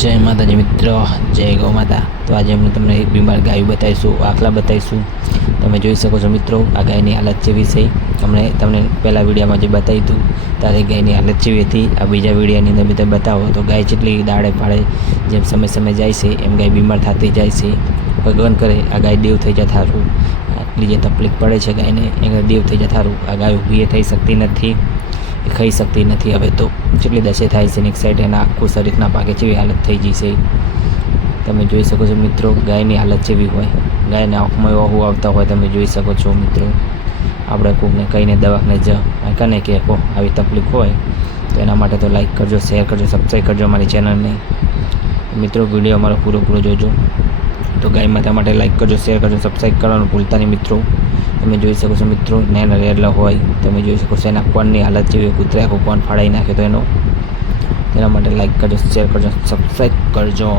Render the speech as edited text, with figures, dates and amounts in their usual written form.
જય માતાજી મિત્રો, જય ગૌ માતા। તો આજે અમે તમને એક બીમાર ગાય બતાવીશું, આખલા બતાવીશું। તમે જોઈ શકો છો મિત્રો, આ ગાયની હાલત જેવી છે। તમને પહેલા વિડીયોમાં જે બતાવ્યું હતું ત્યારે ગાયની હાલત જેવી હતી। આ બીજા વિડીયોની અંદર તમે બતાવો તો ગાય જેટલી દાડે પાડે, જેમ સમય જાય છે એમ ગાય બીમાર થતી જાય છે। ભગવાન કરે આ ગાય દેવ થઈ જાય થારું। આટલી જે તકલીફ પડે છે ગાયને, એને દેવ થઈ જાય થારું। આ ગાય ઊભી થઈ શકતી નથી, ખાઈ શકતી નથી। હવે તો જેટલી દશે થાય છે, એક સાઈડ એના આખું શરીરના ભાગે જેવી હાલત થઈ ગઈ છે। તમે જોઈ શકો છો મિત્રો, ગાયની હાલત જેવી હોય, ગાયને આંખમાં ઓહું આવતા હોય તમે જોઈ શકો છો મિત્રો। આપણે કોઈને કહીને દવાખાને કને કે આવી તકલીફ હોય તો એના માટે તો લાઈક કરજો, શેર કરજો, સબસ્ક્રાઈબ કરજો અમારી ચેનલને। મિત્રો વિડીયો અમારો પૂરો જોજો। તો ગાય માતા માટે લાઈક કરજો, શેર કરજો, સબસ્ક્રાઈબ કરવાનું ભૂલતા નહીં મિત્રો। તમે જોઈ શકો છો મિત્રો, નેના રેડલા હોય, તમે જોઈ શકો છો એના કોનની હાલત જેવી, કૂતરે આખું કોન ફાડાઈ નાખે તો તેના માટે લાઈક કરજો, શેર કરજો, સબસ્ક્રાઈબ કરજો।